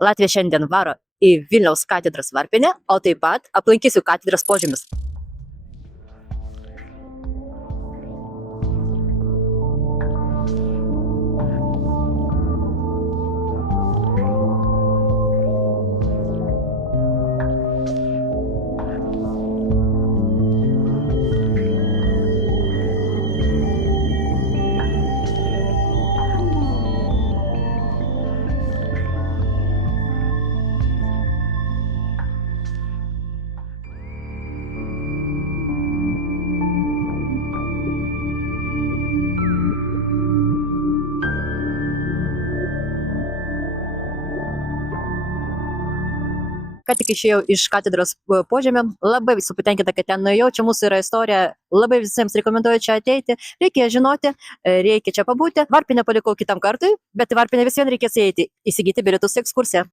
Latvija šiandien varo į Vilniaus katedros varpinę, o taip pat aplankysiu katedros požemius. Ką tik išėjau iš katedros požemio, labai esu patenkinta, kad ten nuėjau, čia mūsų yra istorija, labai visiems rekomenduoju čia ateiti, reikia žinoti, reikia čia pabūti, varpinę palikau kitam kartui, bet į varpinę vis vien reikės įeiti, įsigyti bilietus į ekskursiją.